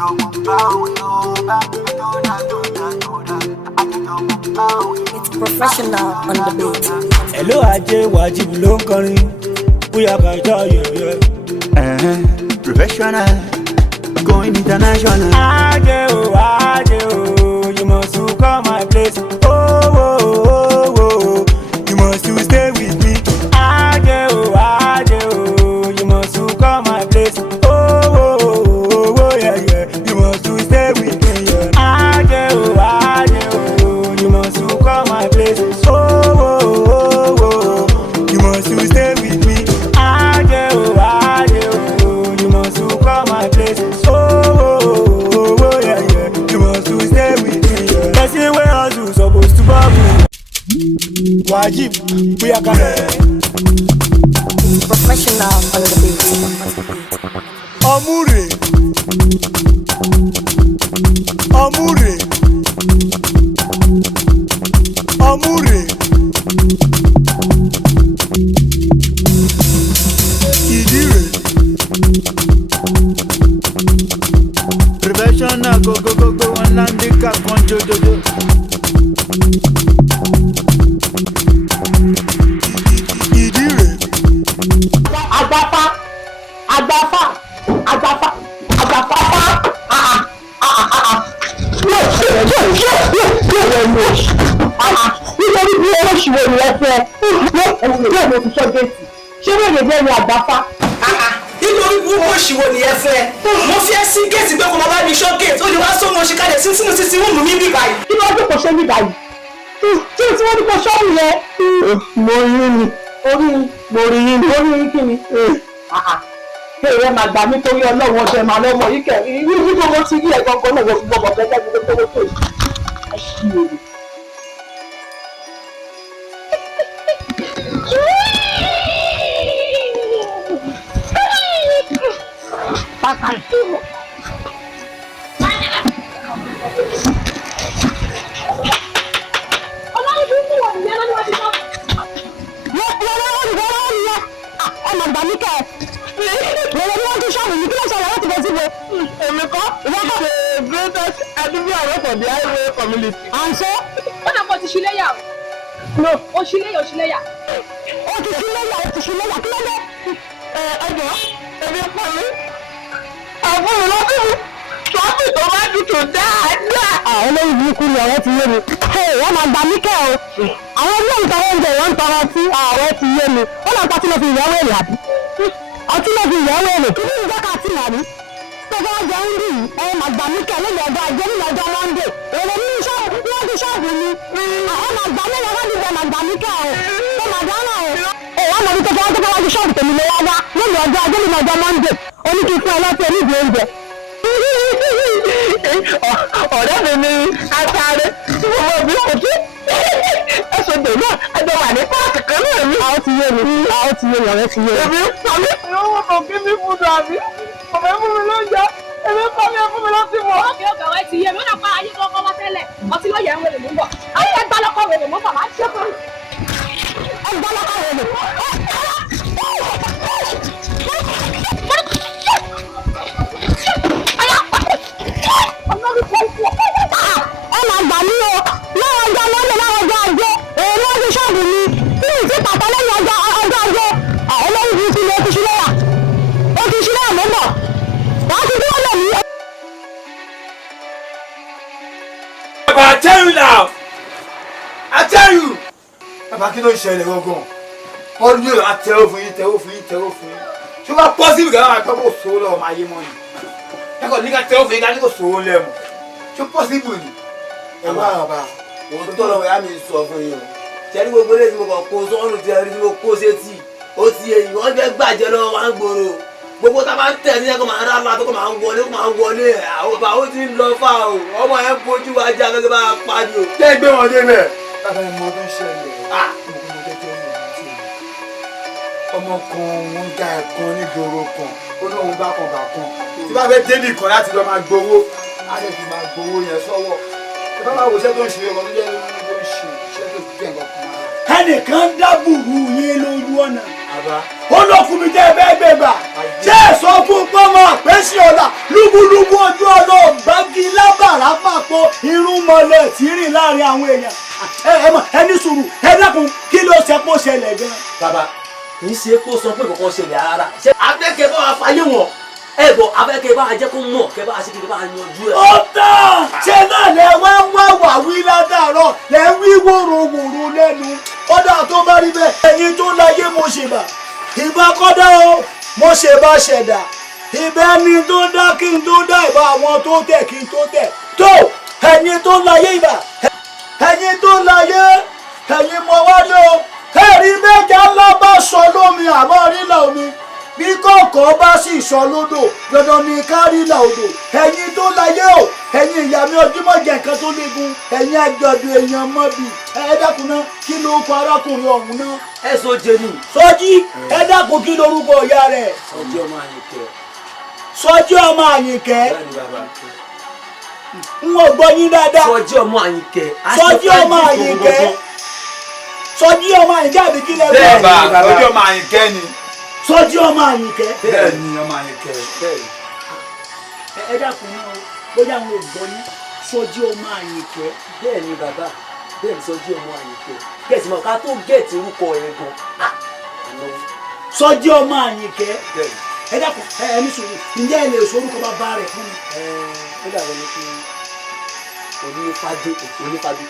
It's professional on the beat. Hello, Ajay, Wajib Lonkarin. We are going to Professional, going international. Ajay, you must come my place. Oh, you must stay with me. Ajay, you must come my place. Oh, yeah, you must stay with me. Ajay, you must come my place. Oh, you must stay with me. Ajay, you must come my place. Oh, yeah, you must stay with me. That's the way I do supposed to bubble. Wajib, we are coming. It's professional on the beat. Amure, Idire. Professional, go, and land the cat on Jojo. Idire. Agba nítorí bí olóṣù wo ni ẹ fẹ́ ẹ̀wọ̀n ìwé mi fi ṣọ́gẹ́ẹ̀tì ṣé wọ́n lè bẹ́ẹ̀ ni àgbáfá. nítorí bí olóṣù wo ni ẹ fẹ́ mo fi ẹ́ sí géètì pé kò máa bá mi ṣọ́gẹ́ẹ̀tì ó lè wá sóhun oṣù kalẹ̀ sí sínú títí wọ́n mú mi bí báyìí. kí ló dé kò ṣe ní báyìí kí tí wọ́n ní kò ṣọ́ọ̀rù yẹn. mo rí ni orí kí ni. Ẹ máa gbà mí torí ọlọ́run ọjọ́ máa lọ́mọ yìí kẹ̀ ní tó mo ti rí ẹ̀ gangan náà wọ́n fi gbọ́ bọ̀bẹ́ lẹ́gbẹ̀ẹ́ tó tó yìí. And so, ó dà pọ̀ ti ṣíléyà o. no, ó ṣíléyà. ó ti ṣíléyà kí ló dé? Ọjọ́, ẹbí pa mí. Àbúrò lọ́bìnrin, ṣọ́ọ̀bù tó bá tutù dáadáa. Àwọn olóyìn burúkú ni ọ̀rẹ́ ti yé mi. Wọ́n máa gba míkẹ́ o. Àwọn ilé ìtọ́wọ́ oúnjẹ wọ́n ń tọrọ tí ọ̀rẹ́ ti yé mi. Ó náà pàtí lọ fi ìyàwó èrè àbí. Ọtí lọ fi ìyàwó èrè. Kí ni ìjọ́ ká tì màrí? Tó bá jẹ ń rí máa gba míkẹ́ lónìí ọjọ́ ajé nínú ọjọ́ Monday. Èrè ní ṣọ́ọ̀bù ni. Àwọn máa gbà mí lọ́wọ́ níbẹ̀ máa gbà míkẹ́ o. Tó máa dáná o. Wọ́n mọ̀ ní tó fọwọ́ tó fọwọ́ ju ṣọ́ọ̀bù tèmi lé wá wá lónìí ọjọ́ ajé nínú ọjọ́ Monday. Ó ní kí n fún ẹ lọ́tí onídìí oúnjẹ. Ọ̀rẹ́ mi ni Atare tí mo mọ̀ bí òkú. Ẹ̀sùn dè náà ẹjọ́ wà ní páàkì kan náà mi. Àwọn ti yé mi, ọ̀rẹ́ ti yé mi. Èmi pàmí. Ìwọ́n kò kí ní fún dàbí. Ọ̀fẹ́ fún mi lóúnjẹ. Èmi pàmí fún mi lọ́tí mọ́. ọ̀gá ọ̀rẹ́ ti yé mi ó dà pa ayé kọ́kọ́ wá tẹ́lẹ̀ ọtí lọ́yẹ̀ ń wẹ̀lẹ̀ mú bọ̀. ayé ẹgbẹ́ lọ́kọ̀ wẹ̀lẹ̀ mú bọ̀ máa ń ṣe fún mi. Ẹgbẹ́ lọ́kọ̀ wẹ̀lẹ̀. Ẹ máa gbà mí o láwọn ọjọ́ Monday láwọn ọjọ́ ajé èrè ọdún ṣọ́ọ̀bù mi tí mi ti pàtó lẹ́yìn ọjọ́ ajé àwọn olóyìn burúkú ni ó ti ṣílẹ̀yà mọ́ bọ̀ wọ́n ti dúró lẹ̀ mí. I tell you now. I tell you. Bàbá kí ló ń ṣẹlẹ̀ gangan? Ọdún yóò máa tẹ́wọ́ fún yín. Ṣé wàá pọ́sibú kí wọ́n máa gbọ́ kó sòwò lọ́wọ́ máa yé mọ́ ni? Ẹ̀kọ́ ní ká tẹ́wọ́ fún yín ká ní kó sòwò lẹ́mu. Ṣé pọ́sibú ni? Ẹ wá àbá, òun tó lọ́wọ́ yá mi sọ fún yín o. Ṣé ní gbogbo eléyìí tí mo kàn kó sọ́ọ̀nù tí ẹni tí mo kó sétí? Ó ti èyí, wọ́n fẹ́ gbàjẹ́ lọ́wọ́ wá ń gbòòrò. Gbogbo tá a máa ń tẹ̀ níyẹn kó máa ń rà látó kó máa ń wọlé. Àwọn ọba ó ti ń lọ fà o. Ọmọ yẹn bójú wa jẹ́ afẹ́kẹ́ bá a pàdé o. Jẹ́ gbé wọn dé bẹ̀. Bàbá ẹ̀ mọ tó ń ṣẹlẹ̀. Ọmọ kan ń dá ẹ̀kan nígboro kan. Ó lóun bá kan bà kan. Tí bá fẹ́ débì kan láti lọ máa gbowó, á lè fi máa gbowó yẹn sọ́wọ́. Ẹ bá máa wo iṣẹ́ tó ń ṣe ọkọ̀ tó jẹ́ iṣẹ́ tó jẹ́ nǹkan kan. Ẹnìkan dábùrú yín lójú ọ̀nà. Ó lọ fún mi jẹ́ ẹgbẹ́ gbẹ̀gbà. Ṣé ẹ sọ fún pọ́nmọ́ Apesin ọ̀la lúbúlúbú ojú ọlọ́ọ̀ gbági lábàrá pàpọ̀ irun mọ́lẹ̀ tí rìn láàrin àwọn èèyàn ẹni sùúrù ẹ dákun kí ló ṣe kó ṣẹlẹ̀ gan. bàbá kì í ṣe kó sọ pé kankan ṣẹlẹ̀ rárá ṣé abẹ́kẹ́ bá wa fàyè wọn ẹ bọ̀ abẹ́kẹ́ bá wa jẹ́ kó mọ̀ kẹ́ bá wa ṣe kí kẹ́ bá wa yanjú ẹ̀. ó tán ṣé náà lẹ wá ń wá wà wí ládàárọ̀ lẹ ń wí wòròwòrò lẹ́nu ọ̀dà tó bá rí bẹ́ẹ̀ ẹ̀yin tó láyé mo ṣèbà ìbá kọ́dá o mo ṣèbà ṣẹ̀dá ìbẹ́ ni tó dá kí n tó dá ìbá àwọn tó tẹ̀ kí n tó tẹ̀ tó ẹ̀yin tó láyé ìbà ẹ̀yin tó láyé ẹ̀yin mo wá lé o ẹ̀rí méjà ńlá bá sọ lómi àmọ́ rílà omi bí kọ̀ọ̀kan bá sì sọ lódò dandan ni ká rílà odò ẹ̀yin tó láyé o ẹ̀yin ìyá mi ojúmọ́ jẹ nǹkan tó léegun ẹ̀yin àjọ̀dún èèyàn mọ́bì ẹ dákun náà kí ló kọ arákùnrin ọ̀hún náà. ẹ sọ jẹni. Sọjí ẹ dákun kí lorúkọ ìyá rẹ̀. Sọjí ọmọ Àyìnkẹ́. Sọjí ọmọ Àyìnkẹ́. bẹ́ẹ̀ni bàbá. n ò gbọ́ yín dáadáa. Sọjí ọmọ Àyìnkẹ́. Sọjí ọmọ Àyìnkẹ́. Sọjí ọmọ Àyìnkẹ́ àbí kí lẹ gbọ́. bẹ́ẹ̀ bá Sọjí ọmọ Àyìnkẹ́ ni. Sọjí ọmọ Àyìnkẹ́. bẹ́ẹ̀ ni ọmọ Àyìnkẹ́. ẹ dákun náà bóyá àwọn ò gbọ́ yín Sọjí ọmọ Àyìnkẹ́. bẹ́ẹ̀ni bàbá bẹ́ẹ̀ni Sọjí ọmọ Àyìnkẹ́ kẹsì mọ ká tó gẹẹtì orúkọ rẹ̀ gan. Sọjí ọmọ Àyìnkẹ́. ẹ dákun ẹni sùúrù ǹjẹ́ ẹ lè sọ orúkọ bàbá rẹ̀ fún mi. ó dàbẹ̀ ní pé onífàdé.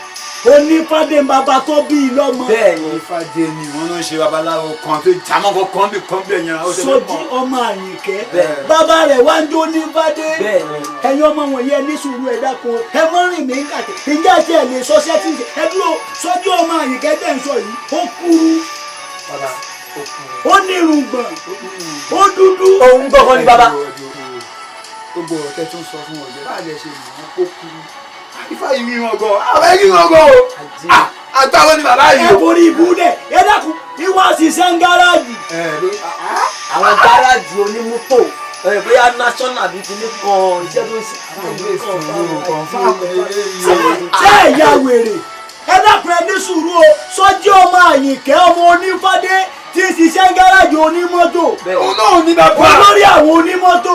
Onífádé bàbá tó bí i lọ́mọ. bẹ́ẹ̀ni Onífádé ni wọ́n ló ń ṣe babaláwo kan tó jámọ́ kan bí kan bí ẹ̀yàn. Sọjí ọmọ Àyìnkẹ́. bàbá rẹ̀ wá ń jó Onífádé. bẹ́ẹ̀ni. ẹ̀yin ọmọ wọ̀nyí ẹ ní sùúrù ẹ dákun ẹ mọ́ rìn mí kàtẹ́ ǹjẹ́ àti ẹ̀ lè sọ sẹ́tì ẹ dúró Sọjí ọmọ Àyìnkẹ́ tẹ̀ ń sọ yìí ó kúrú. bàbá ó ní irùngbọ̀n ó dúdú. òun gbọ́kọ́ ni bàbá. gbogbo ọ̀tẹ̀ tó ń sọ fún ọ̀jẹ̀ báà lè ṣe ìmọ̀ kó kúrú. Ifá yìí rí wọn gan àwọn ẹ̀rí wọn gan o àtàwọn ni bàbá yìí. ẹ borí ibú dẹ ẹ dákun ìwọ ṣiṣẹ́ ń gáràjì. àwọn gáràjì onímọ́tò bóyá national bíi kíní kan iṣẹ́ tó ń ṣé ẹ̀yà wèrè ẹ dákun ẹ ní sùúrù o Sọjí ọmọ Àyìnkẹ́ ọmọ Onífádé tí ń ṣiṣẹ́ gáràjì onímọ́tò. òun náà ní bàbá. olórí àwọn onímọ́tò.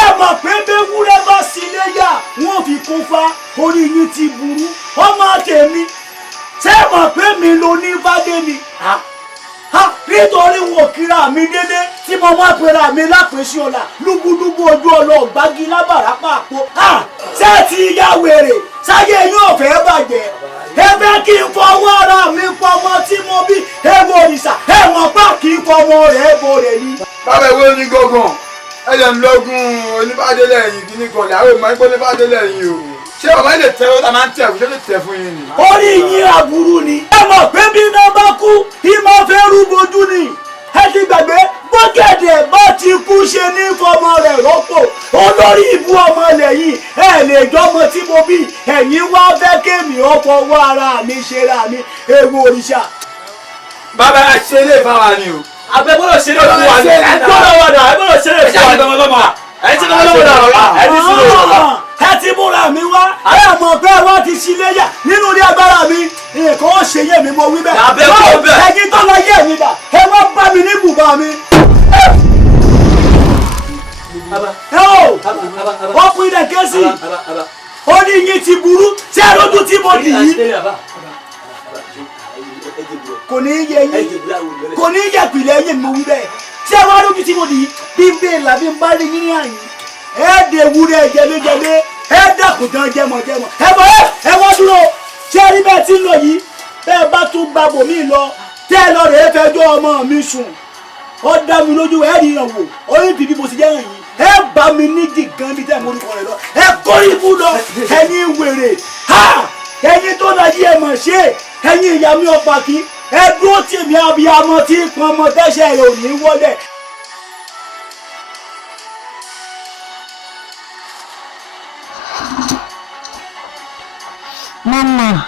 ẹ mọ̀ pé bẹ́wúrẹ́ bá sí léyà wọ́n fi kún fa orí yín ti burú ọmọ tèmi ṣé ẹ mọ̀ pé mi lo Onífádé ni. nítorí wọn kíra mi dédé tí mo máa pera mi lápèsè ọ̀la lúbúlúbú ojú ọlọ́ọ̀gbági lábàrá pàpọ̀ ṣé ti ya wèrè sáyé yóò fẹ́ bàjẹ́ ẹ fẹ́ kí n fọwọ́ ara mi pọmọ tí mo bí ewu òrìṣà ẹ mọ̀ pá kí n fọmọ rẹ̀ bo rẹ̀ ni. bàbá ìwé ní gángan ẹ̀jẹ̀ ń lọ́gùn Onífádé lẹ́yìn kíní kan làwọn ìmọ̀ ẹgbẹ́ Onífádé lẹ́yìn o ṣé bàbá ilé tẹ ó ta máa ń tẹ̀ fún ṣé lè tẹ̀ fún yín ni. orí yín aburú ni. ẹ mọ̀ pé bí iná bá kú ìmọ̀ fẹ́ rú bojú ni ẹ ti gbàgbé bọ́gẹ̀dẹ̀ bá ti kú ṣe ní fọmọ rẹ̀ rọ́pò olórí ibú ọmọ lẹ́yìn ẹ lè jọmọ tí mo bí ẹ̀yin wá fẹ́ kémi ó fọwọ́ ara mi ṣe ra mi ewu òrìṣà. bàbá ṣe lè fáwa ni o. abẹ́gbọ́dọ̀ ṣe lè fún wa ni ẹ gbọ́dọ̀ wà náà ẹ gbọ́dọ̀ ṣe lè fún wa ni ẹ ti lọ́wọ́ náà ẹ ti sùn. ẹ ti múra mi wá ẹ mọ̀ pé wọ́n ti ṣí léyà nínú ilé agbára mi nǹkan ó ṣe yé mi mo wí bẹ́ẹ̀. ẹ̀yin tó lọ yé mi dà ẹ wọ́n bá mi ní bùbá mi. wọ́n pín ilẹ̀ kẹ́sì ó ní yín ti burú ṣé ẹ lójú tí mo dì yìí kò ní yé yín kò ní yẹ pìlẹ̀ yín mo wí bẹ́ẹ̀ ṣé ẹ wá lójú tí mo dì yìí bí n bẹ́ẹ̀ làbí n bá rí yín ní àyìn ẹ dè wúrẹ́ jẹlẹjẹlẹ ẹ dàkùtàn jẹmọjẹmọ ẹ wá dúró ṣé rí bẹ́ẹ̀ tí ń lọ yìí bẹ́ẹ̀ bá tún gba bòmí lọ tẹ́ ẹ lọ rèé fẹjọ́ ọmọ mi sùn ó dá mi lójú ẹ rí ìrànwọ́ oyin bìbí mo sì jẹ́ ẹ̀yìn ẹ bá mi níjì gan bí tẹ́ ẹ morúkọ rẹ lọ ẹ kó ibú lọ ẹ̀yin wèrè ẹ̀yin tó lọ yí ẹ mọ̀ ṣe ẹ̀yin ìyá mi ọ̀pá kí ẹ dúró tèmi abiyamọ tí pọnmọ tẹ́sẹ̀ rẹ ò ní wọlé. Mama,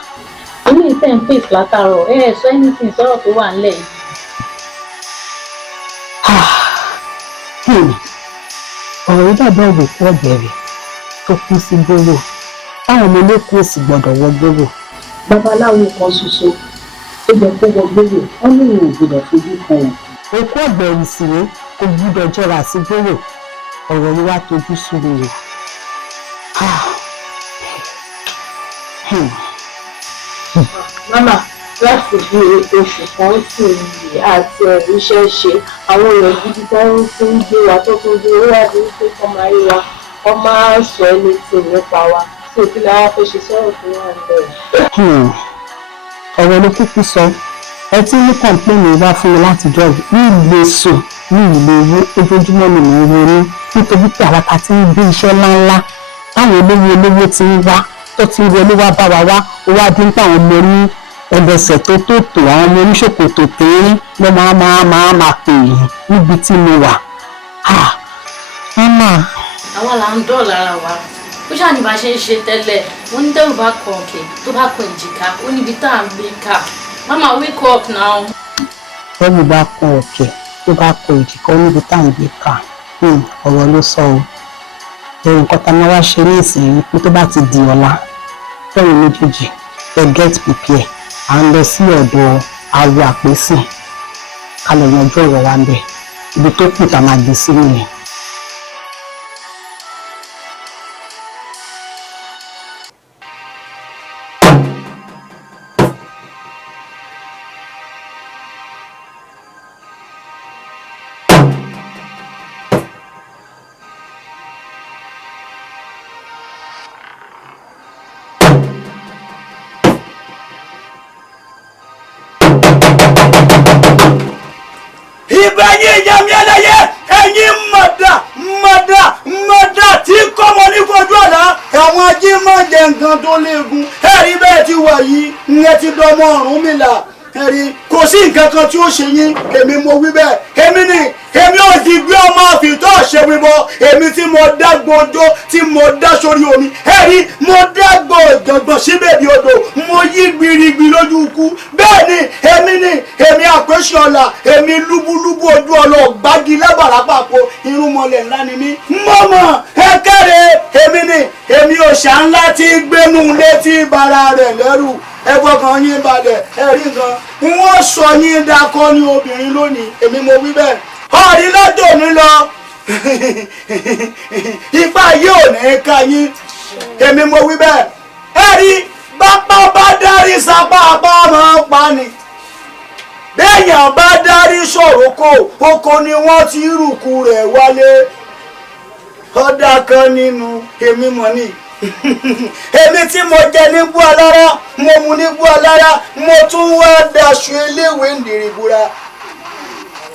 ilé ìtẹ̀ ń pèsè látàárọ̀ sọ anything sọ̀rọ̀ tó wà nílẹ̀ yìí. ọ̀rọ̀ yìí dàbí ògbókú ọ̀gbẹ̀rẹ̀ tó kú sí gbòòrò táwọn ọmọ olókùn òsì gbọ́dọ̀ wọ gbòòrò. Babaláwo kan ṣoṣo tó jẹ kó wọ gbòòrò wọn lòun ò gbọ́dọ̀ fojú kan wọn. òkú ọ̀gbẹ̀rì sì rèé kò gbúdọ̀ jọra sí gbòòrò ọ̀rọ̀ yìí wá tójú sú mi. Mama, láti bí oṣù kan sì yìí àti iṣẹ́ ṣe àwọn èèyàn gidi tó ń tún gbé wa tó tún gbé owó àti wípé kọ́ máa rí wa kọ́ máa sọ ẹni tí nípa wa tí òbí lára fẹ́ ṣe sọ̀rọ̀ fún wa ń bẹ̀rẹ̀. ọ̀rọ̀ ló kúkú sọ ẹ tí ní kọ̀ǹpléènì wá fún mi látijọ́ ní ilé sùn ní ilé owó ojoojúmọ́ ni mò ń ronú nítorí pé àwọn ta ti ń gbé iṣẹ́ ńláńlá táwọn olówó ti ń wá tó ti ń wọlé wá bá wa wá ó wá dín táwọn ọmọ ní ẹgbẹ̀sẹ̀ tó tòótò àwọn ọmọ oníṣòkòtò téérín ló máa pè yìí níbi tí mo wà. Mama. Àwa là ń dọ̀ lára wa ó ṣáà ní bá ṣe ń ṣe tẹ́lẹ̀ wọ́n ní tẹ́rù bá kọ òkè tó bá kọ ìjìká ó níbi tá à ń gbé ká. Mama, wake up now. Tẹ́rù bá kọ òkè tó bá kọ ìjìká ó níbi tá à ń gbé ká. Ọ̀rọ̀ ló sọ o. Nǹkan tá a máa wá ṣe ní ìsìn pé tó bá ti di ọ̀la tẹ́rù méjèèjì ẹ get prepare à ń lọ sí ọ̀dọ̀ awo Apesin ká lọ yanjú ọ̀rọ̀ wa ń bẹ̀ ibi tó kù tá a máa gbé sí nìyẹn. ìbẹ̀yìn ìyàmí ẹlẹ́yẹ ẹ̀yìn mọ̀dà tí kọ́mọ ní fojú ọ̀la àwọn ajímọ̀jẹ nǹkan tó léegun ẹ̀rí bẹ́ẹ̀ ti wà yìí ìyẹn ti dọmọ Ọ̀rúnmìlà ẹ̀rí kò sí nǹkan kan tí ó ṣe yín èmi mo wí bẹ́ẹ̀ èmi ò sì gbé ọmọ àfitọ́ ṣe wíwọ èmi tí mo dágbò ọjọ́ tí mo dá sórí omi ẹ̀rí mo dágbò ìjọ̀gbọ̀n síbẹ̀ bí odò mo yí gbirigbiri lójú ikú bẹ́ẹ̀ ni èmi Àpèsìn ọ̀la èmi lúbúlúbú ojú ọlọ́gbági lábàrá pàpọ̀ irúnmọlẹ̀ ńlá ni mí mọ́mọ́ ẹ kẹ́rẹ́ èmi òòṣà ńlá tí gbénú létí bara rẹ̀ lẹ́rù ẹ fọkàn yín balẹ̀ ẹ rí nǹkan wọ́n sọ yín dakọ́ ní obìnrin lónìí èmi mo wí bẹ́ẹ̀ ọ̀rí lọ́jọ́ ní lọ ipa yìí ò ní ká yín èmi mo wí bẹ́ẹ̀ ẹ rí bápá bá dárí sapá apá máa pa ni béèyàn bá dárí sọ̀rọ̀ oko ni wọ́n ti rùkú rẹ̀ wálé ọ̀dà kan nínú èmi mọ̀ ní èmi tí mo jẹ níbú alára mo mu níbú alára mo tún wá daṣọ eléwé ndìrìbúra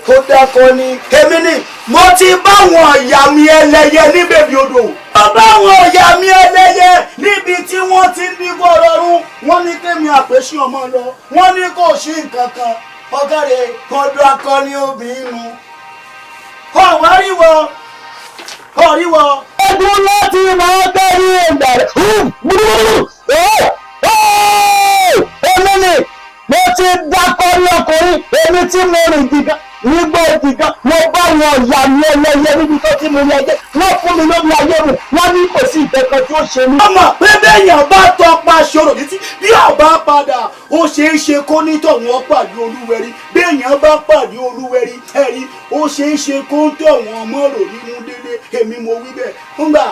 tó dákọ ni èmi ni mo ti bá wọn ìyá mi ẹlẹ́yẹ ní bèbí odò bá wọn ìyá mi ẹlẹ́yẹ níbi tí wọ́n ti ń dígbò rọrùn wọ́n ní kémi Àpèsìn ọmọ lọ wọ́n ní kò sí nǹkan kan ọgọ́rẹ̀ ọdún akọni obìnrin ọ̀ríwọ̀ ọdún láti máa tẹ́rí ẹ̀gbà rẹ̀ èmi ni mo ti dákọ́ ní ọkùnrin èmi tí mo rìn dìgan nígbà ìdìgan mo bá wọn ìyá mi ẹlẹ́yẹ níbi tó ti mo rí ẹjẹ́ wọ́n fún mi lórí ayé mi wọ́n ní kò sí ìtẹ́kọ̀ tí ó ṣe mí. ọmọ pé bẹ́ẹ̀yàn bá tọpa ṣòro títí bí ọba padà ó ṣeé ṣe kó nítọ̀wọ́n pàdé Olúwẹ̀rí bẹ́ẹ̀yàn bá pàdé Olúwẹ̀rí ẹ̀rí ó ṣeé ṣe kó ń tọ̀wọ́n ọmọ rò nínú délé èmi mo wí bẹ́ẹ̀ ńgbà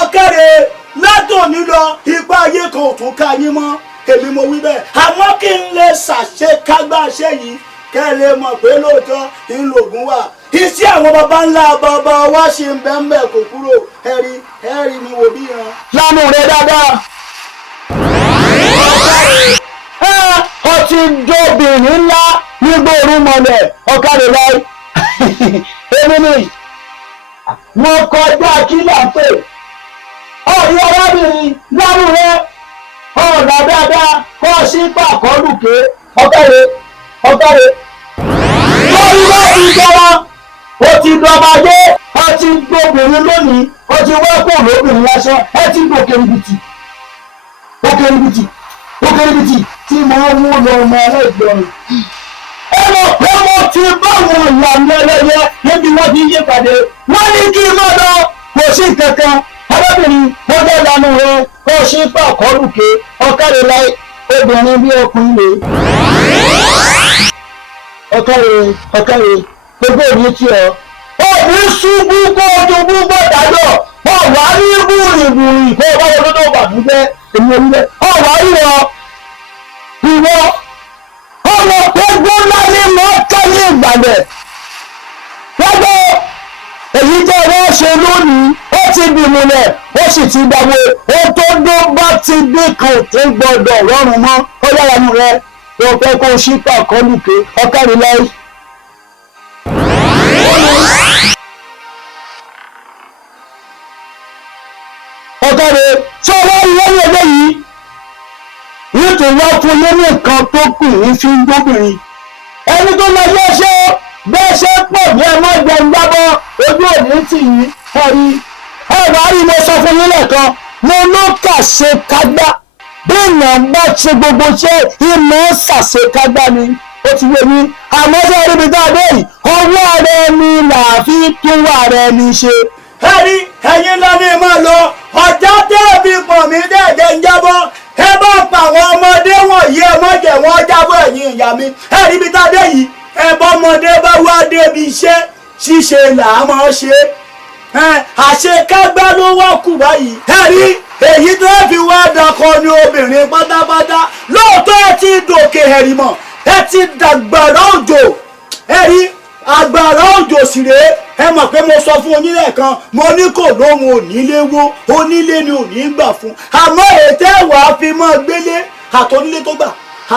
ọ̀kẹ́rẹ́ látòní lọ ipa ayé kan ò tún ká yín mọ́ èmi mo wí bẹ́ẹ̀ àmọ́ kí n lè ṣàṣekágbáṣẹ́ yìí kẹ́ ẹ lè mọ̀ pé lóòótọ́ ńlọgùn wà iṣẹ́ àwọn baba ńlá bàbá wa ṣe ń bẹ́ẹ̀ kò kúrò ẹ̀rí mi wò bí yan. lánàá rẹ dáadáa ọtí jóbìnrin ńlá nígbà orúmọlẹ̀ ọ̀kadì láì èmi ni wọ́n kọjá kí là ń pè ọ̀rí arábìnrin lánàá rẹ ọ̀nà dáadáa kọ́ sí pàkọ́lùké ọ̀kadì lórí láti jọra ó ti dọ̀bàjé ó ti gbóbìnrin lónìí ó ti wẹ́pọ̀ lóbìnrin lásán ẹ ti gbòkèrìbìtì tí mo ń mú lọ ọmọ ẹlẹ́gbẹ̀rún. ẹ mọ̀ pé mo ti báwọn ìyàmú ẹlẹ́yẹ níbi wọ́n ti yé pàdé wọ́n ní kí n máa lọ kò sí kankan arábìnrin wọ́n fẹ́ lanu rẹ kó o ṣe pàkọ́lùké ọ̀kadì láì obìnrin bí ọkùnrin lè. ọ̀kadì gbogbo òní tí ọ ní ṣubú kó o tó bú bọ́ dájọ́ ọ̀wá ní búrìbùrì kó o bá wọlé tó bà mí jẹ́ èmi orílẹ̀ ọ̀wá ìwọ ọmọ pẹ́gbó ńlá ní mọ́ kẹ́lí ìgbàgbẹ́ lọ́gbọ́ èyí tẹ́ wọ́n ṣe lónìí ó ti dìmúlẹ̀ ó sì ti gbàgbé ó tó dó bá ti dé kan tó gbọdọ̀ rọrùn mọ́ ó yára nù rẹ wọ́n fẹ́ kó ṣípà kọlù pé ọkàrí láì. ọ̀kàrẹ̀ tí wọ́n ń lọ́wọ́ ẹgbẹ́ yìí nítorí wọ́n fún yín ní nǹkan tó kù ní fi ń gbóbìnrin ẹni tó lọ yẹ ṣe bẹ́ẹ̀ ṣe pọ̀ ní ẹ̀mọ́ gbẹ̀ngbábọ́ ojú òní tì yín ẹ̀rí ẹ̀rọ àrí mo sọ fún yín lẹ́ẹ̀kan mo ló kà ṣe kágbá bí èèyàn bá ṣe gbogbo ṣe ìmọ̀ ṣàṣe kágbá ni ó ti yé mi àmọ́ ṣe rí ibi tá a dé yìí ọwọ́ ara ẹni làá fi tún wà ara ẹni ṣe. ẹ̀rí ẹ̀yin lọ ní máa lọ ọjà tẹ́ẹ̀bì pọ̀ mí dẹ́ẹ̀dẹ́ ń jábọ́ ẹ bá pa àwọn ọmọdé wọ̀nyí ẹ má jẹ́ wọ́n jábọ́ ẹ̀yin ìyá mi ẹ̀rí ibi tá a dé yìí ẹ bọ́ ọmọdé bá wá débi iṣẹ́ ṣíṣe là á máa ṣe àṣekágbá ló wá kù báyìí ẹ̀rí èyí tó fi wá dakọ ni obìnrin pátápátá lóòótọ́ ẹ ti dòkè ẹ̀rí mọ̀ ẹ ti dàgbàrá òjò ẹ̀rí àgbàrá òjò sì rèé ẹ mọ̀ pé mo sọ fún onílé kan mo ní kò lóhun onílé wó onílé ni ò ní gbà fún àmọ́ ètò ẹ̀wà fi mọ́ gbélé àtọ́nílé tó gbà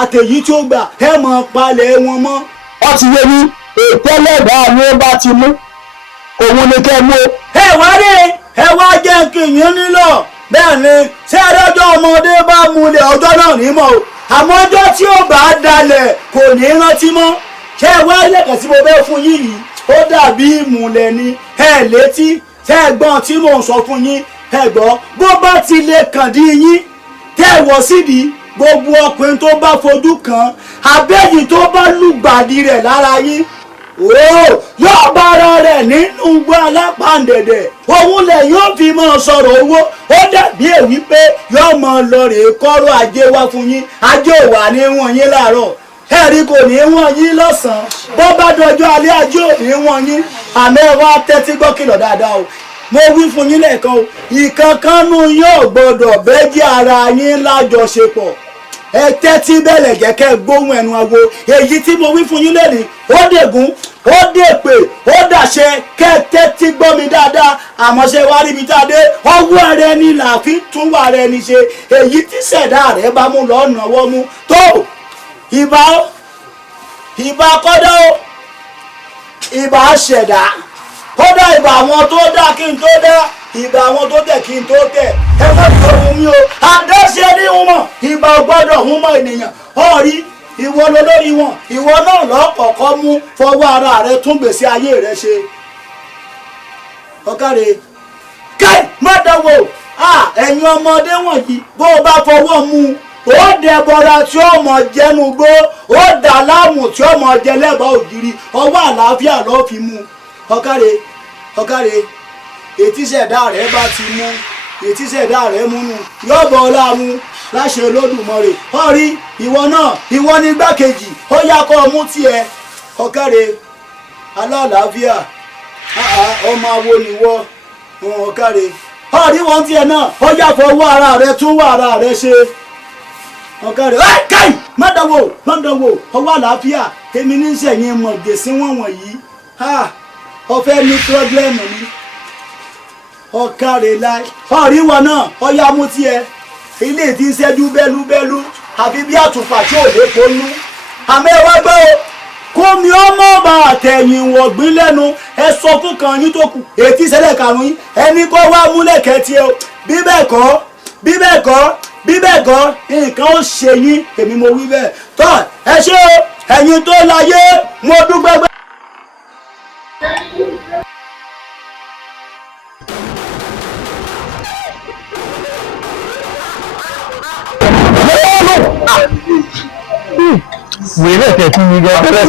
àtẹ̀yí tí ó gbà ẹ mọ̀ palẹ̀ wọn mọ́. wọ́n ti yé mi ètò ẹlẹ́dàá ni ó bá ti mú òun ni kẹ́ mú. ẹ wá rí ẹ wá jẹ́ kìnyín nílò bẹ́ẹ̀ ni ṣé adájọ́ ọmọdé bá múlẹ̀ ọjọ́ náà ní mọ́ o àmọ́ ọjọ́ tí ó bá dalẹ̀ kò ní rántí mọ́ ṣé ẹ wá lẹ́kàn tí mo bẹ́ fún yín yìí ó dàbí ìmùlẹ̀ ni ẹ létí tẹ́ ẹ gbọ́n tí mò ń sọ fún yín ẹ gbọ́ bó bá ti lè kàn dí yín tẹ́ ẹ wọ̀ sídìí gbogbo ọkùnrin tó bá fojú kàn abẹ́yìn tó bá lùgbàdì rẹ̀ lára yín yóò bá ara rẹ̀ nínú gbọ́ alápàǹdẹ̀dẹ̀ òun lẹ̀ yóò fi máa sọ̀rọ̀ owó ó dàbí èwí pé yóò máa lọ rèé kọ́rọ̀ ajé wá fún yín ajé ò wà ní wọ̀n yín láàárọ̀ ẹ̀rí kò ní wọ́n yín lọ́sàn-án bó bá dọjọ́ alẹ́ ajé ò ní wọ́n yín àmọ́ ẹ wá tẹ́tí gbọ́ kìlọ̀ dáadáa o mo wí fún yín lẹ́ẹ̀kan o ìkankanú yóò gbọ́dọ̀ bẹ́jì ara yín lájọṣepọ̀ ẹ tẹ́tí bẹ̀lẹ̀ jẹ́kẹ́ gbóhùn ẹnu awo èyí tí mo wí fún yín lẹ́nìí ó dègún ó dèpè ó dàṣẹ kẹ́ tẹ́tí gbọ́ mi dáadáa àmọ́ ṣe wá rí mi tá a dé ọwọ́ rẹ ni làáfi tún wà rẹ ni ṣe èyí tí ṣẹ̀dá rẹ bá mú lọ́nà ọwọ́ mú tó ìbá kọ́dá ó ìbá ṣẹ̀dá kọ́dá ìbá àwọn tó dá kí n tó dá ìbá àwọn tó tẹ̀ kí n tó tẹ̀ ẹ mọ̀ tó hun mi o àdáṣe ní hun mọ̀ ìbá gbọ́dọ̀ hun mọ̀ ènìyàn ọ̀rí ìwọ lolórí wọn ìwọ náà lọ́kọ̀ọ̀kọ́ mú fọwọ́ ara rẹ tún gbèsè ayé rẹ ṣe ọ̀kàrẹ̀ káì má dánwò ẹ̀yin ọmọdé wọ̀nyí bó o bá fọwọ́ mú ó dẹbọra tí ó mọ jẹnu gbó ó dà láàmù tí ó mọ jẹ lẹ́bàá ògiri ọwọ́ àlàáfíà ló fi mú ọ̀kàrẹ̀ ètí ṣẹ̀dá rẹ̀ bá ti mú ètí ṣẹ̀dá rẹ̀ múnú yọ̀bọ̀ ọlámú láṣẹ Olódùmarè ọ̀rí ìwọ ní gbákejì ó yá kọ́ ọmú tiẹ̀ ọ̀kàrẹ̀ alálàáfíà ọmọ awo nìwọ ọ̀kàrẹ̀ ọ̀rí wọn tiẹ̀ náà ó yá fọwọ́ ara rẹ̀ tún wà ara rẹ̀ ṣe ọ̀kàrẹ̀ káì má dánwò ọwọ́ àlàáfíà èmi ní sẹ̀yìn mọ̀ gbèsè wọn wọ̀nyí ọ̀fẹ́ ní pírọ́blẹ́mù ni ọ̀kàrẹ̀ láì ọ̀ríwọ̀ náà ọ̀yá mú tiẹ̀ ilé tí ń ṣẹ́jú bẹ́lúbẹ́lú àfi bí àtùpà tí ò lè ponú àmọ́ ẹ wá gbọ́ o kó mi ọmọ bá àtẹ̀yìn wọ̀gbìn lẹ́nu ẹ sọ fún kan yín tó kù ètí ìṣẹ̀lẹ̀ karùn-ún yín ẹni kó wá múlẹ̀ kẹ́tì ẹ o bí bẹ́ẹ̀ kọ́ nǹkan ó ṣe yín èmi mo wí bẹ́ẹ̀ tọ́ ẹ ṣé o ẹ̀yin tó láyé mo dúpẹ́ gbẹ́. wèrè tẹ̀sí mi gan tẹ́lẹ̀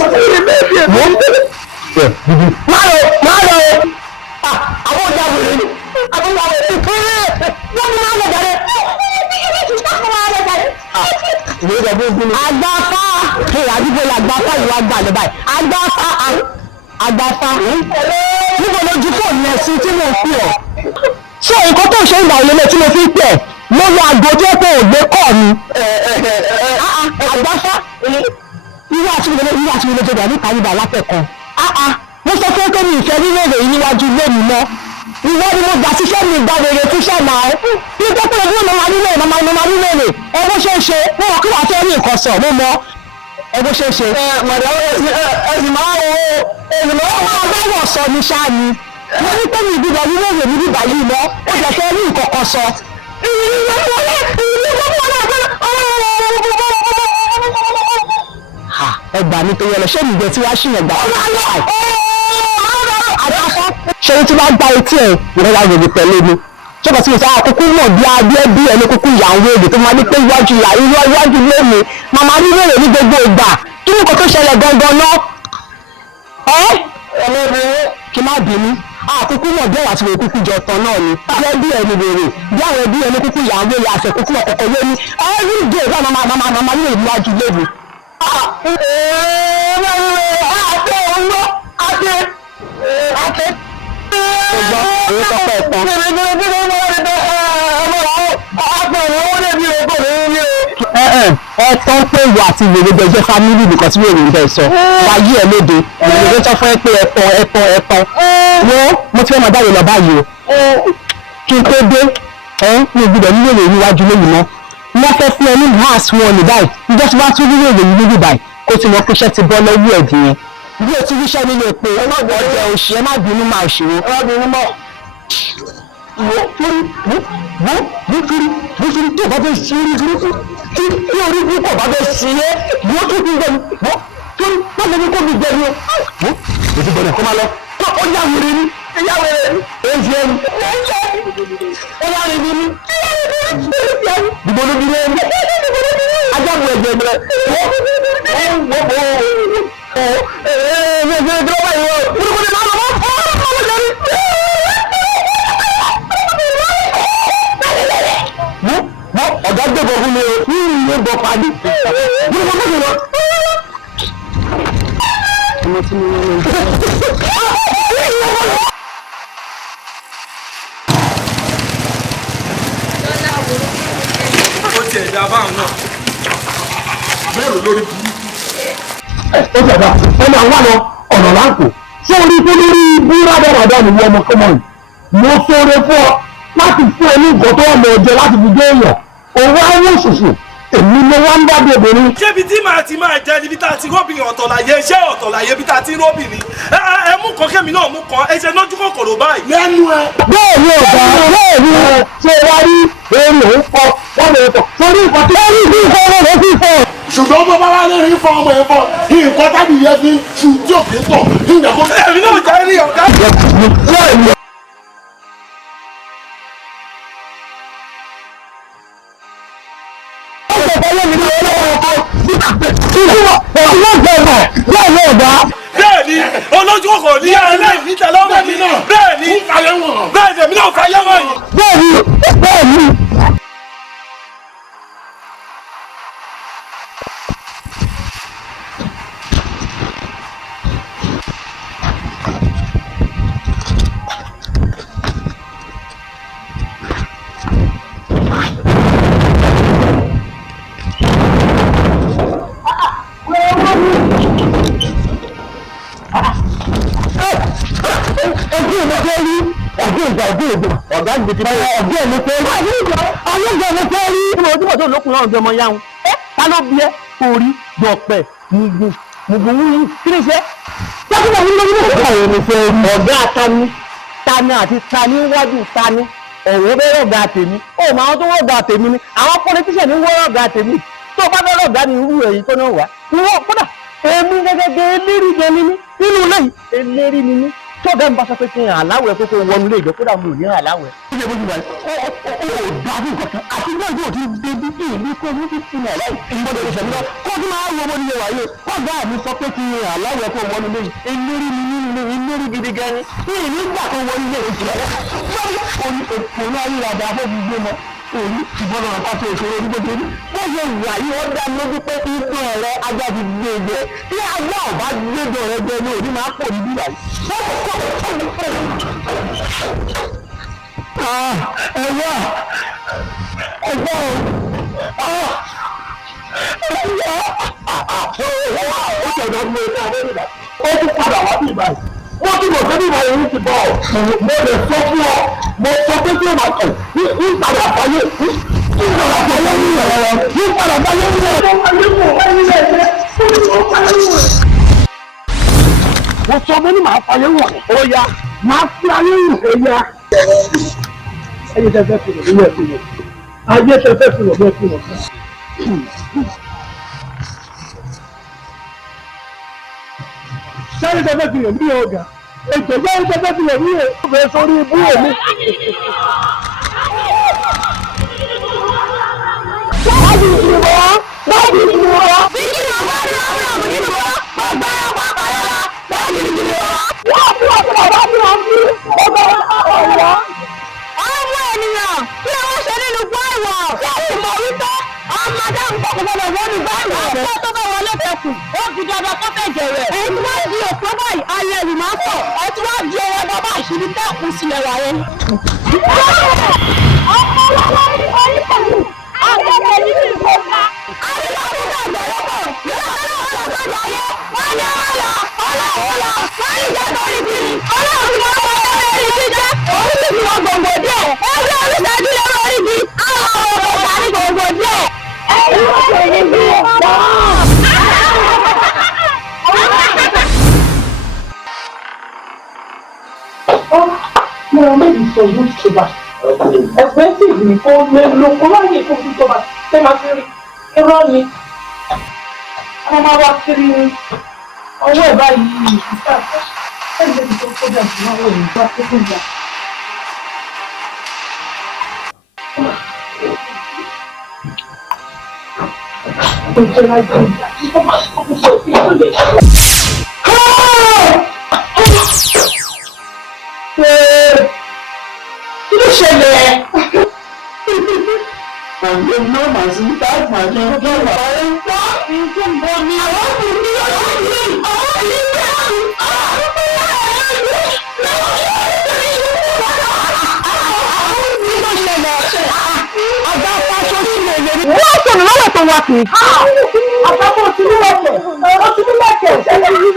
mo ń tẹ̀lé máa lọ àwọn ọjà wèrè ni àwọn ọjà wèrè ni wọ́n mú máa lọ jàre ìwé ìjọba ogun ni. Agbáfa àdúgbò Agbáfa ìwà gbà lọ báyìí Agbáfa níbo lójú fóònù ẹ̀ sí tí mo ń pè ọ́. ṣé nǹkan tó ń ṣe ìgbà òlélẹ̀ tí mo fi ń pè ẹ́ mo lo àgbo tó pé ògbé kọ́ mi. àgbáfá irú àti ilé jọba nípa ìgbà látẹ̀kọ́. mo sọ fún pé mi ìfẹ́ rírò yìí níwájú ilé mi mọ́. ìwọ ni mo gbà síṣẹ́ mi gba rere tíṣẹ́ náà. bí pẹ́pẹ́ ìlú mi máa nílò èrè máa nílò èrè ẹ bó ṣe ń ṣe mo mọ̀ kí wàá fẹ́ rí nǹkan sọ̀ mo mọ̀ ẹ bó ṣe ń ṣe. mọ̀dàwọ́ ẹ̀sìn máa báwọ̀ sọ ní ṣáà ni. mo ní pé mi ìbílẹ̀ nílò èrè níbi ìbàyìí mọ́ ó jẹ́ fẹ́ rí nǹkan kan sọ. ẹgbà mi tó yẹ lọ ṣé mi jẹ tí wàá ṣì yẹn gbà. ṣé tí wàá gba etí ẹ ìrora gbèdé pẹ̀lú mi ṣọ́kọ̀ tí mo sọ àkókò mọ̀ bí abẹ́ bí ẹni kúkú ìyàwó èdè tó máa ní pé iwájú ìyá iwájú ilé mi màmá rí wèrè ní gbogbo ìgbà kí ni nǹkan tó ṣẹlẹ̀ gangan náà. kí má bínú àkókò mọ̀ bí ẹ̀wà tí mo kúkú jọ tán náà ni abẹ́ bí ẹni wèrè bí àwọn ẹbí ẹni kúkú ìyàwó èdè àṣẹ kúkú ọ̀kọ̀ọ̀kọ̀ lé ní everyday bá màmá rí wèrè níwájú ilé mi. ẹ̀tọ́ pé ìwà àti ìwèrè jẹjẹ fámílì nìkan tí wèrè ń bẹ̀ sọ wáyé ẹ̀ lóde ìwèrè tó fẹ́ pé ẹ̀tọ́ wọ́n mo ti fẹ́ máa dáre lọ báyìí o kí n tó dé ní ìgbìdọ̀ ní wèrè níwájú lónìí mọ́ wọ́n fẹ́ fún ẹ ní house wọn ní báyìí ìjọ tí wọ́n tún rí wèrè yìí níbí báyìí kó tí wọ́n fi iṣẹ́ ti bọ́ lọ́wọ́ ẹ̀dì yẹn bí o ti ríṣẹ́ nílé pé ọjọ́ òṣì ẹ má bínú máa ṣòro ẹ má bínú mọ́ nítorí tó bá fẹ́ ṣe orí burúkú tí orí burúkú bá fẹ́ ṣe é wọ́n tó kún gbẹ̀mí tó bá lè ní kó mi gbẹ̀mí o ètò ìbọ̀dẹ̀ kó máa lọ ó yá wèrè ní èyí ẹni ó yá rẹ̀ ní dìbò ló bí lẹ́nu ajábọ̀ ẹ̀jẹ̀ ọ̀gá gbẹ̀bọ̀ fún mi o ní bọ̀ pàdé ní ọmọ mọ́tò lọ. ọmọ tí mo yẹ ó ti ẹ̀dá báwọn náà mẹ́rù lórí burúkú. ó ti ẹ̀dá ọmọ àwọn àna ọ̀nà láǹkó ṣé orí tó lórí búrádàràdà ni wọ́n ọmọ kọ́mọ yìí mo sọ̀rọ̀ fún ọ láti fún ẹ ní nǹkan tó ọmọ ọjọ́ láti fi dé èèyàn òun á wọ́n ṣoṣo èmi ni wọ́n ń bá bí obìnrin. ṣébi tí màá ti máa jẹ níbi tá a ti róbìnrin ọ̀tọ̀ láyé ṣé ọ̀tọ̀ láyé bí tá a ti róbìnrin ẹ mú kan kémi náà mú kan ẹ ṣe lójú kòkòrò báyìí. lẹ́nu ẹ. bẹ́ẹ̀ ni ọ̀gá bẹ́ẹ̀ ni ṣe wá rí èrè òun kọ wọ́n lè tọ̀ torí nǹkan tí wọ́n rí bí nǹkan ọmọ rẹ̀ fi fọ́. ṣùgbọ́n bó bá wá lè rí fọ ọmọ ẹ̀ fọ nǹkan tábìlì yẹn fi ṣù tí òkè tọ̀ nígbà kó. èmi náà jẹ́ rí ọ̀gá. bẹ́ẹ̀ni olójú kò ní ẹlẹ́yìn níta lọ́wọ́ mi náà bẹ́ẹ̀ni bẹ́ẹ̀ni èmi náà fàyẹ́ wọ̀nyí. bẹ́ẹ̀ni. ọ̀gá ìgbè ti báyọ̀ ọ̀gá ẹ̀ ló fẹ́ rí àwọn ọ̀gá ẹ̀ ló fẹ́ rí ìwé ojúmọ̀ tó lókun náà ọ̀gá ọmọ yáhùn ta ló bí ẹ orí dọ̀pẹ̀ mugun wúyí kí ni ṣe tọ́kùnrin àwọn olóyún ọ̀gá ẹ̀ ló fẹ́ rí ọ̀gá tani àti tani wájú tani ọ̀wọ́ bẹ́rẹ̀ ọ̀gá tèmi ó mọ àwọn tó wọ́ ọ̀gá tèmi ni àwọn pọlitíṣẹ̀ ní wọ́rọ̀ ọ̀gá tèmi tó bá bẹ́rẹ̀ ọ̀gá ni irú èyí tó náà wá ìwọ kódà èmi gẹ́gẹ́ eléri jẹ ní ní nínú ilé yìí eléri ni ní tó bẹ́ẹ̀ ń bá sọ pé kí n hàn láwẹ̀ kókó wọnú ilé ìjọ kódà mo ò ní hàn láwẹ̀. ó yẹ bójú wa ó dábì kankan àti bẹ́ẹ̀ yóò ti débi ìlú kó ní fífi náà láì ìgbọ́dọ̀ ìṣẹ̀lẹ̀ náà kó tí máa wọ ọmọ nílé wáyé kọ́gá mi sọ pé kí n hàn láwẹ̀ kó wọnú ilé yìí eléri ni nínú ilé eléri gidi gan ni ní ìlú gbà kó wọnú ilé ìjìnlẹ̀ òun ayé ìrajà fún mi gbé mọ́ òní ìbọn ọ̀rọ̀ pàṣẹ ìṣòro ní gbogbo ní. wọ́n ṣe wà ní wọ́n dá lójú pé inú ọ̀rẹ́ ajá ti gbé gbé tí ajá ọ̀bá gbégbé ọ̀rẹ́ gbé ní òní máa pò ní bíbá yìí. Ó tún padà wá sí ìbáyìí. Wọ́n tún lọ sí ìbá yìí ti bọ̀. Mo lè sọ fún ọ. Mo sọ pé kí o máa tẹ̀. Ní padà báyé. Ní padà báyé ní ìrọ̀rọ̀. Ní padà báyé ní ìrọ̀rọ̀. Mo sọ mo ní màá fàyè wọ̀. Ó yá. Màá fi ayé wọ̀. Ó yá. Ayé tẹ fẹ́ fi lọ bí wọ́n fi lọ. Ayé tẹ fẹ́ fi lọ bí wọ́n fi lọ. Sáré tẹ́fẹ́ fi hàn bí ọ̀gá. Ètò sáré tẹ́fẹ́ fi hàn bí ọ̀gá sórí ibú èmi. Láti ìṣòro, láti ìṣòro. Bí kí ni ọba ní ọmọ ọmọ nínú wa, ọgbà ọgbà pàyọ́lá, láti ìṣòro. Wọ́n fún ọ̀pọ̀ ọba tí wọ́n fi ọgbà ọ̀rọ̀. Ọmọ ènìyàn kí wọ́n ṣe nínú gbọ́ ìwọ̀. Láti mọ̀ wípé ọmọdé ń bọ̀ gbọ́dọ̀ wọnú báyìí. Ọjọ́ tó bá wọlé fẹ́kùn, ó fi dandan kọ́ fẹ́ jẹ̀rẹ̀. Ẹni wá di òpó báyìí, ayé ẹ̀rù máa pọ̀. Ẹ tí wá di ọwọ́ bàbá àṣírí tẹ́kùn sílẹ̀ wáyé. Ọmọ ọlọ́wọ́ ní orí pẹ̀lú akẹ́kọ̀ọ́ nínú ìfowópamọ́. Àríwá nínú àgbẹ̀rẹ̀kọ̀ wọ́n ní ọlọ́ọ̀lọ́ wọ́n ní jẹ́ lórí bí ọlọ́run ti máa wọ́n lórí ẹni tí jẹ́ òun sì fi wọn gbòǹgbò díẹ̀. Ẹgbẹ́ oníṣẹ́jú lórí bí àwọn ọmọ ọ̀gá ní gbòǹgbò díẹ̀. Ẹ̀yin wọ́n ṣe ní bí ọ̀pọ̀. Mo rọ méjì sọ yóò ṣe bá. Expensive ni kò lè lo kó láyé kó fi jọba ṣé máa fi rí. Irọ́ ni. Wọ́n máa wá kiri ọwọ́ ẹ̀ báyìí ìfúta. Ẹgbẹ́ ti tó kọjá ìṣúná owó ìgbà tó kún ìgbà. Ìjọba ìjọba ìjọba ìjọba kí ló ṣẹlẹ̀? Àwọn náà màá sí táàbù máa jẹ ọjọ́ ìwà rẹ̀ ń pọ́. Ìjọba ni àwọn kò ní ọjọ́ ìwé àwọn ìwé wọ́n sọ̀rọ̀ lọ́wọ́ tó wá kì í. Àtàkùn ti ní lọ́kẹ̀. Ọ̀rọ̀ ti ní lọ́kẹ̀.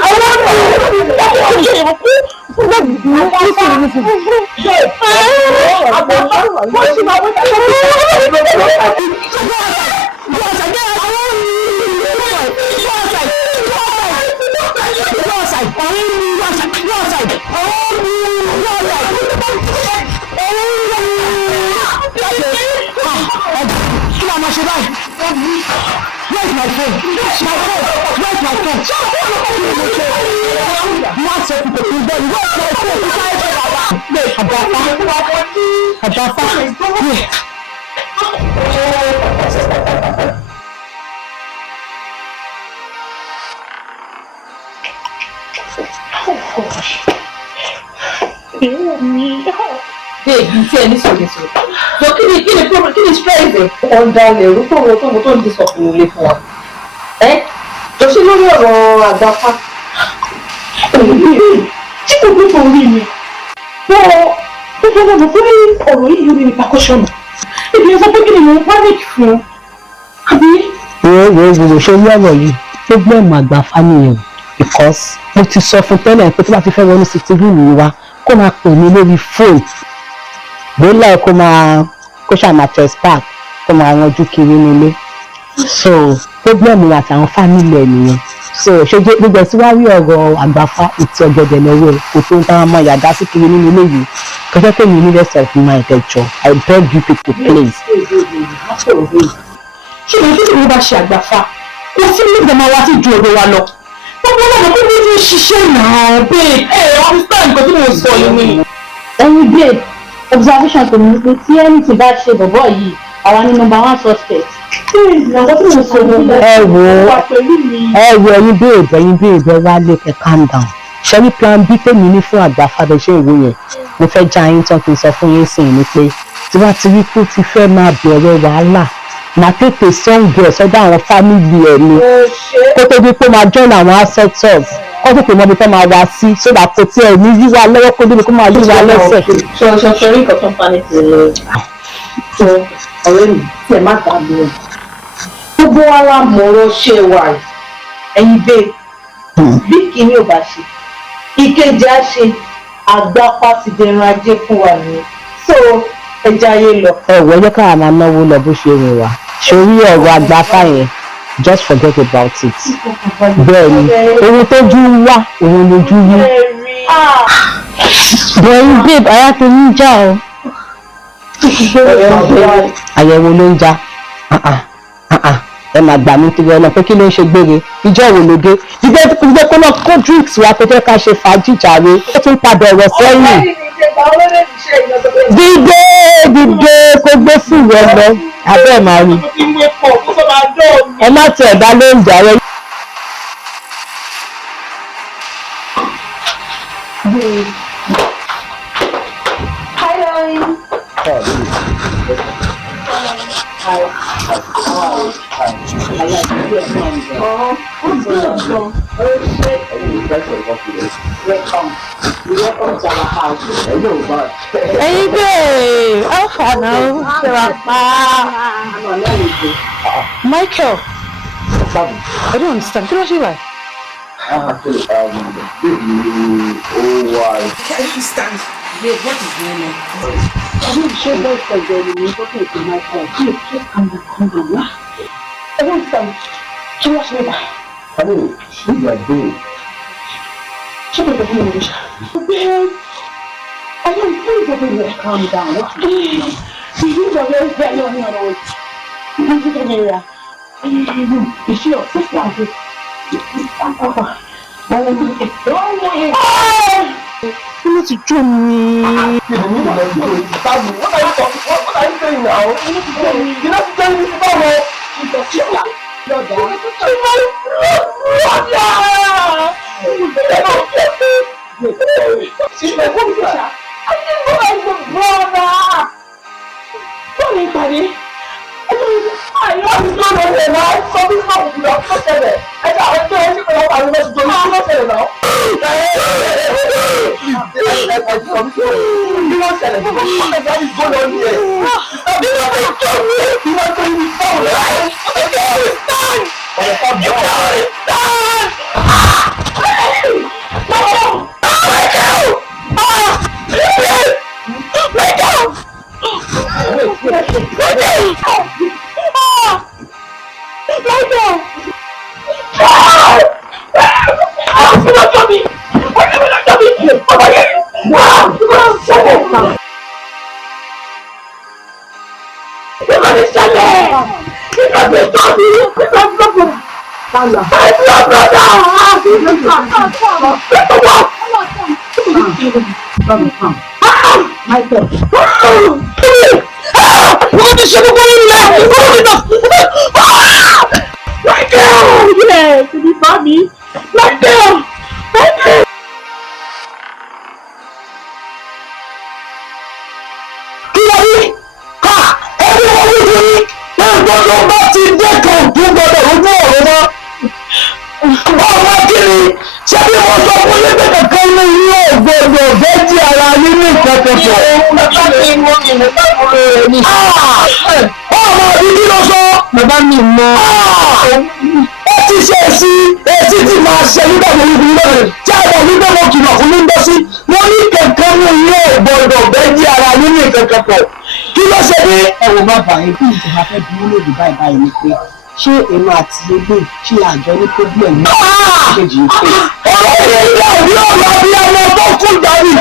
Àwọn ọmọ ìlú ṣe ìrọ̀kú. Where's my phone? Where's my phone? Wọ́n sọ pé kò gbẹ́ ìwé ọ̀sẹ̀ ìfún òkú sáré ṣe bàbá. Àbáfá. Baby, tí ẹni sọ̀rọ̀ sọ̀rọ̀. So kí ni problem, kí ni stress ẹ̀? Ọ̀dà lẹ̀rú tó ń di sọ̀kùnrin lé fún wa. Jọ̀ṣẹ́ lórí ọ̀rọ̀ àgbàfá. Tí kò gbé fún orí mi. Wọ́n tó fẹ́ lọ́dọ̀ fún ọ̀rọ̀ yìí lórí repercussion. Ibi ẹ̀ sọ pé kí ni mo ń panic fún un. Àbí? Wo ṣe ní ọ̀rọ̀ yìí problem àgbàfá nìyẹn because mo ti sọ fún tẹ́lẹ̀ pé tó bá ti fẹ́ wọnú citizen wa kó máa pè mí lórí fóònù. Bóyá kó ṣàmà trespass kó máa ranjú kiri nílé. So problem wa àtàwọn family ẹ̀ nìyẹn. So ṣe gbogbo tí wàá rí ọ̀rọ̀ àgbàfá ìtì ọ̀gẹ̀dẹ̀ lọ́wọ́ kò tó ń táwọn ọmọ yàgá sí kiri nínú ilé yìí. Kẹ́kẹ́ pé mi ní rest of my ẹ̀jọ̀ I beg you people please. Ṣé o kí ni bá ṣe àgbàfá? Kò sí ní ìgbà máa wá sí ju ọ̀dọ̀ wa lọ. Gbogbo ọlọ́mọ tó ní ṣiṣẹ́ náà babe. Understand nǹkan tí mo sọ yìí ni. Ẹyin babe, observation tó ní pé tí ẹni tí bá ṣe bọ̀bọ̀ yìí, àwa ni number 1 suspect. Ẹ wo ẹyin babe ẹ wá lè kẹ calm down. Ṣé ní plan B tèmi ní fún àgbàfá bẹ ṣe ìwé yẹn? Mo fẹ́ já yín tán kí n sọ fún yín sìn ní pé tí wàá ti rí pé ó ti fẹ́ máa bẹ̀rẹ̀ wàhálà màá tètè sọ́ǹgẹ̀ sọ́dọ̀ àwọn fámìlì ẹ̀ ni kó tó di pé máa join àwọn ancestors kó tètè mọ ibi tó máa wá sí sódà kò tí ẹ̀ ní yíwá lọ́wọ́ kó débi kó máa yíwá lẹ́sẹ̀. ṣọṣọṣọ rí nǹkan tó ń parí ti lọ tó ọ̀rẹ́ mi tí ẹ má gbàgbé ẹ̀ gbogbo wa la mọ̀ọ́rọ̀ ṣe wà ẹ̀yin bẹ́ẹ̀ bí kìíní ò bá ṣe ìkejì á ṣe àgbápá ti dẹrùn ajé fún wa nìyẹn so ẹja ayé lọ. ẹ̀wọ̀ ẹjọ́ káwa máa náwó lọ bó ṣe rìn wá sórí ọ̀rọ̀ àgbáfà yẹn just forget about it. bẹ́ẹ̀ ni ohun tójú ń wá òun lójú rí. bẹ́ẹ̀ni babe ara tó ń jà o. àyẹ̀wò ló ń já ẹ máa gbà mí torí ọ̀nà pé kí ló ń ṣe gbére ìjọ wo ló dé ìgbẹ́ kó lọ kó drinks wa tó jẹ́ ká ṣe fàájì jàre ó tún padà ọ̀rọ̀ sẹ́yìn. dídé kó gbé fún ìwọ lọ abẹ́ ẹ̀ máa rí ẹ má tẹ̀ ẹ̀dá ló ń jà rẹ. Hey, babe. How far now? Michael. I don't understand. Can you why? Can you stand? Babe, what is going on? I'm sure both of them will talk to Michael. Please, just calm down. I don't understand. Can you watch me back? Honey, she's like babe. Shut up, babe. I don't think that we will calm down. What's going on? You are very bad on your own. You see your sister? You need to join me. What are you talking? What are you saying now? You're not telling me about she's a killer. She's my brother. I didn't know I was a brother. Sorry, buddy. I know I'm going to say now. Something's wrong with you. I'm not saying it. I can't tell you what I'm going to do. I'm not saying it now. You don't say it. What the hell is going on here? You want to be found, right? What the hell is done? What the fuck, you can't understand! No! Michael. What is going Michael! Yes, you found me. Michael! Michael! Kílódé? Everyone will do it! Gbọ́dọ̀ bá ti dẹ́kun tó gbọ́dọ̀ ojú ọ̀rọ̀ mọ́. Ọmọ kiri ṣé bí mo sọ fún yín pé kankan ní ilé ògbódò bẹ́ẹ̀jì ara nínú ìkẹ́kọ̀ọ́. Bàbá mi mọ ìmọ̀ táwọn rẹ̀ ni. Ọmọ ìdí ló sọ. Bàbá mi mọ. Ó ti ṣe èsì tí máa ṣe nígbà tó wípé lónìí tí a bọ̀ wípé mo kìlọ̀ fún mi ń bọ́ sí. Mo ní kankan ní ilé ògbódò bẹ́ẹ̀jì ara nínú ìkẹ́kọ̀ọ́. Kí ló ṣe ní? ẹ̀wọ̀n bàbá yẹn bí ìjọba fẹ́ bí lóde báyìí ni pé ṣé èmi àti ẹgbẹ́ ṣé àjọ ní problem ní ìkejì ń pè. Ọ̀rọ̀ ilé òbí ọ̀rọ̀ bí ọmọ tó kú jáde.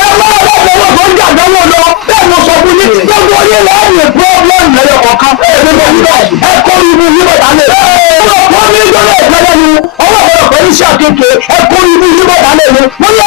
Ẹ máa lọ́wọ́ tó ń jàdánwò lọ. Bẹ́ẹ̀ mo sọ fún yín gbogbo yín lẹ́yìn problem lẹ́yìn kọ̀ọ̀kan. Ẹ kọ́ ibi yín bọ̀dá lẹ̀. Wọ́n ní gbọ́dọ̀ ìpẹ́lẹ́ ni ọwọ́ ọ̀rọ̀ pẹ̀lú iṣẹ́ àkékè ẹ kọ́ ibi yín bọ̀dá lẹ̀ ni. Wọ́n ní